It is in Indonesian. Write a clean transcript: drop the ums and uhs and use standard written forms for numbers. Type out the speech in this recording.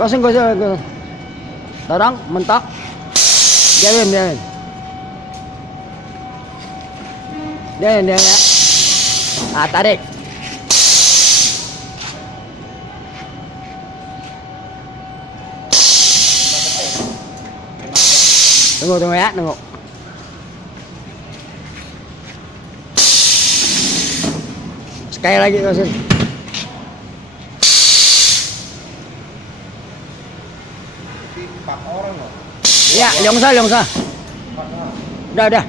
Kosong. Dorong, mentok. Diamin. Diamin ya. Ah, tarik. Tunggu ya, tunggu. Sekali lagi kosin. Empat orang loh. Iya, Longsa. Udah.